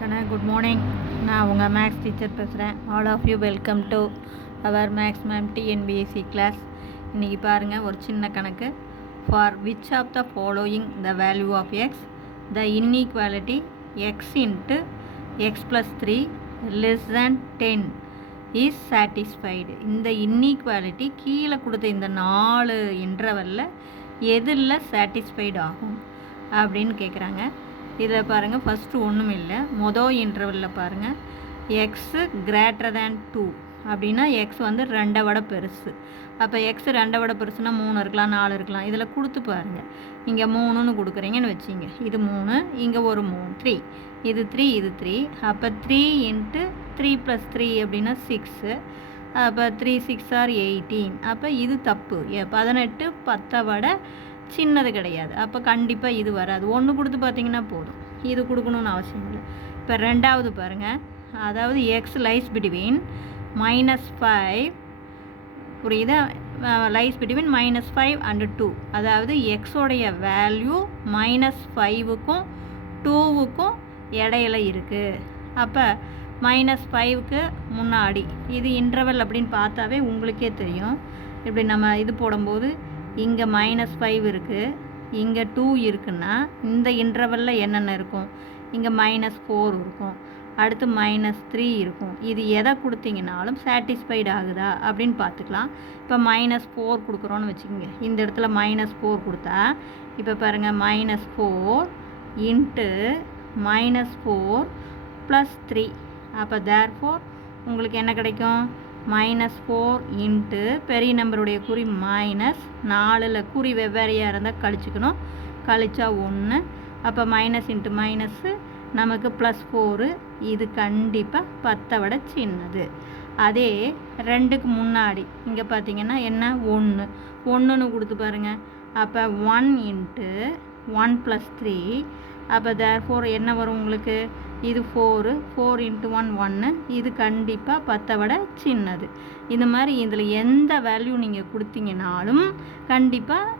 Good morning. நான் உங்கள் maths teacher பேசுகிறேன். All of you welcome to our maths ma'am TNPSC class. இன்றைக்கி பாருங்கள், ஒரு சின்ன கணக்கு. For which of the following the value of x the inequality x into x plus 3 less than 10 is satisfied. இந்த inequality கீழே கொடுத்த இந்த 4 இன்டர்வலில் எதில் சாட்டிஸ்ஃபைடு ஆகும் அப்படின்னு கேட்குறாங்க. இதில் பாருங்கள், ஃபஸ்ட்டு ஒன்றும் இல்லை. மொதல் இன்டர்வலில் பாருங்கள், எக்ஸு கிரேட்டர் தேன் 2 அப்படின்னா எக்ஸ் வந்து 2 விட பெருசு. அப்போ எக்ஸ் 2 விட பெருசுன்னா 3 இருக்கலாம், 4 இருக்கலாம். இதில் கொடுத்து பாருங்கள், இங்கே 3ன்னு கொடுக்குறீங்கன்னு வச்சிங்க. இது 3, இங்கே ஒரு 3, 3, இது 3, இது 3. அப்போ 3 இன்ட்டு 3 + 3 அப்படின்னா 6. அப்போ 3 6 ஆர் 18. அப்போ இது தப்பு. 18 10 விட சின்னது கிடையாது. அப்போ கண்டிப்பாக இது வராது. 1 கொடுத்து பார்த்தீங்கன்னா போதும், இது கொடுக்கணுன்னு அவசியம் இல்லை. இப்போ ரெண்டாவது பாருங்கள், அதாவது எக்ஸ் லைஸ் பிட்வீன் -5, புரியுதா? Lies between -5 and 2. அதாவது எக்ஸோடைய வேல்யூ -5க்கும் 2க்கும் இடையில இருக்குது. அப்போ -5க்கு முன்னாடி இது இன்டர்வல் அப்படின்னு பார்த்தாவே உங்களுக்கே தெரியும். இப்படி நம்ம இது போடும்போது இங்கே -5 இருக்குது, இங்கே 2 இருக்குன்னா இந்த இன்டர்வலில் என்னென்ன இருக்கும்? இங்கே -4 இருக்கும், அடுத்து -3 இருக்கும். இது எதை கொடுத்தீங்கனாலும் சாட்டிஸ்ஃபைடு ஆகுதா அப்படின்னு பார்த்துக்கலாம். இப்போ -4 கொடுக்குறோன்னு வச்சுக்கோங்க. இந்த இடத்துல -4 கொடுத்தா இப்போ பாருங்கள், -4 இன்ட்டு -4 + 3. அப்போ தேர்ஃபோர் உங்களுக்கு என்ன கிடைக்கும்? -4 இன்ட்டு பெரிய நம்பருடைய குறி -4ல் குறி வெவ்வேறையாக இருந்தால் கழிச்சுக்கணும், கழிச்சா 1. அப்போ மைனஸ் இன்ட்டு மைனஸு நமக்கு +4. இது கண்டிப்பாக 10 விட சின்னது. அதே 2க்கு முன்னாடி இங்கே பார்த்தீங்கன்னா என்ன? 1ன்னு கொடுத்து பாருங்கள். அப்போ 1 இன்ட்டு 1 + 3. அப்போ தேர்ஃபோர் என்ன வரும் உங்களுக்கு? இது 4 இன்ட்டு 1 1. இது கண்டிப்பாக 10 விட சின்னது. இந்த மாதிரி இதில் எந்த வேல்யூ நீங்கள் கொடுத்தீங்கனாலும் கண்டிப்பாக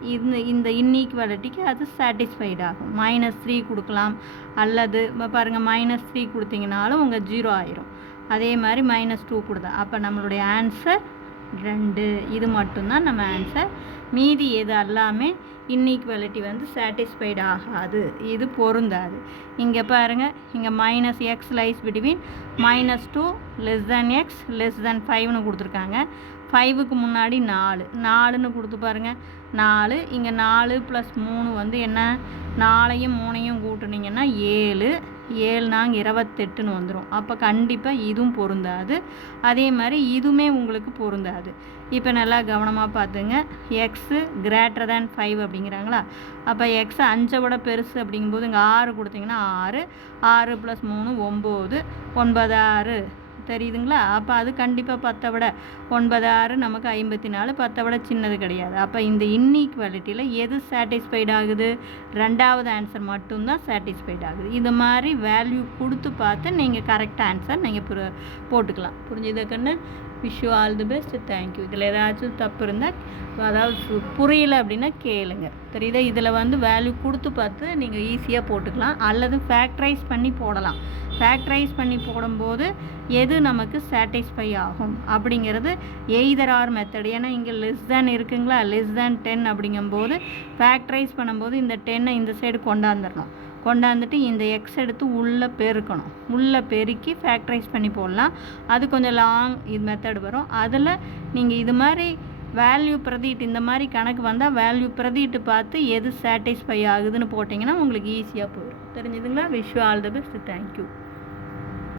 இந்த இன்இக்வாலிட்டிக்கு அது சாட்டிஸ்ஃபைட் ஆகும். -3 கொடுக்கலாம், அல்லது பாருங்கள் -3 கொடுத்தீங்கனாலும் உங்கள் 0 ஆயிரும். அதே மாதிரி -2 கொடுத்தா அப்போ நம்மளுடைய ஆன்சர் 2. இது மட்டும்தான் நம்ம ஆன்சர். மீதி எது எல்லாமே இன்இக்வாலிட்டி வந்து சாட்டிஸ்ஃபைடு ஆகாது, இது பொருந்தாது. இங்கே பாருங்கள், இங்கே -x lies between -2 less than x less than 5ன்னு கொடுத்துருக்காங்க. 5க்கு முன்னாடி 4ன்னு கொடுத்து பாருங்கள். 4, இங்கே 4 + 3 வந்து என்ன? 4ஐயும் 3ஐயும் கூட்டுனீங்கன்னா 7, 7 நாங்க 28ன்னு வந்துடும். அப்போ கண்டிப்பாக இதுவும் பொருந்தாது. அதே மாதிரி இதுவுமே உங்களுக்கு பொருந்தாது. இப்போ நல்லா கவனமாக பார்த்துங்க. X greater than 5 அப்படிங்கிறாங்களா? அப்போ எக்ஸ் 5 விட பெருசு அப்படிங்கும்போது இங்கே 6 கொடுத்தீங்கன்னா 6, 6 + 3 9, 9 6 தெரியுதுங்களா? அப்போ அது கண்டிப்பாக 10 விட 9 6 நமக்கு 54, 10 விட சின்னது கிடையாது. அப்போ இந்த இன்இக்வாலிட்டியில் எது சாட்டிஸ்ஃபைட் ஆகுது? ரெண்டாவது ஆன்சர் மட்டும்தான் சாட்டிஸ்ஃபைட் ஆகுது. இது மாதிரி வேல்யூ கொடுத்து பார்த்து நீங்கள் கரெக்ட் ஆன்சர் நீங்கள் போட்டுக்கலாம். புரிஞ்சுது கண்ணு? Wish you all the best. Thank you. இதில் ஏதாச்சும் தப்பு இருந்தால், அதாவது புரியல அப்படின்னா கேளுங்க. தெரியுதா? இதில் வந்து வேல்யூ கொடுத்து பார்த்து நீங்கள் ஈஸியாக போட்டுக்கலாம், அல்லது ஃபேக்டரைஸ் பண்ணி போடலாம். ஃபேக்டரைஸ் பண்ணி போடும்போது எது நமக்கு சாட்டிஸ்ஃபை ஆகும் அப்படிங்கிறது எய்தர் ஆர் மெத்தட். ஏன்னா இங்கே லெஸ் தேன் இருக்குங்களா? லெஸ் தேன் 10 அப்படிங்கும்போது ஃபேக்டரைஸ் பண்ணும்போது இந்த 10ஐ இந்த சைடு கொண்டாந்துட்டு இந்த எக்ஸ் எடுத்து உள்ளே பெருக்கணும். உள்ளே பெருக்கி ஃபேக்டரைஸ் பண்ணி போடலாம். அது கொஞ்சம் லாங் இது மெத்தட் வரும். அதில் நீங்கள் இது மாதிரி வேல்யூ பிரதிட்டு இந்த மாதிரி கணக்கு வந்தால் வேல்யூ பிரதிட்டு பார்த்து எது சாட்டிஸ்ஃபை ஆகுதுன்னு போட்டிங்கன்னா உங்களுக்கு ஈஸியாக போயிடும். தெரிஞ்சுதுங்களா? Wish you all the best. Thank you.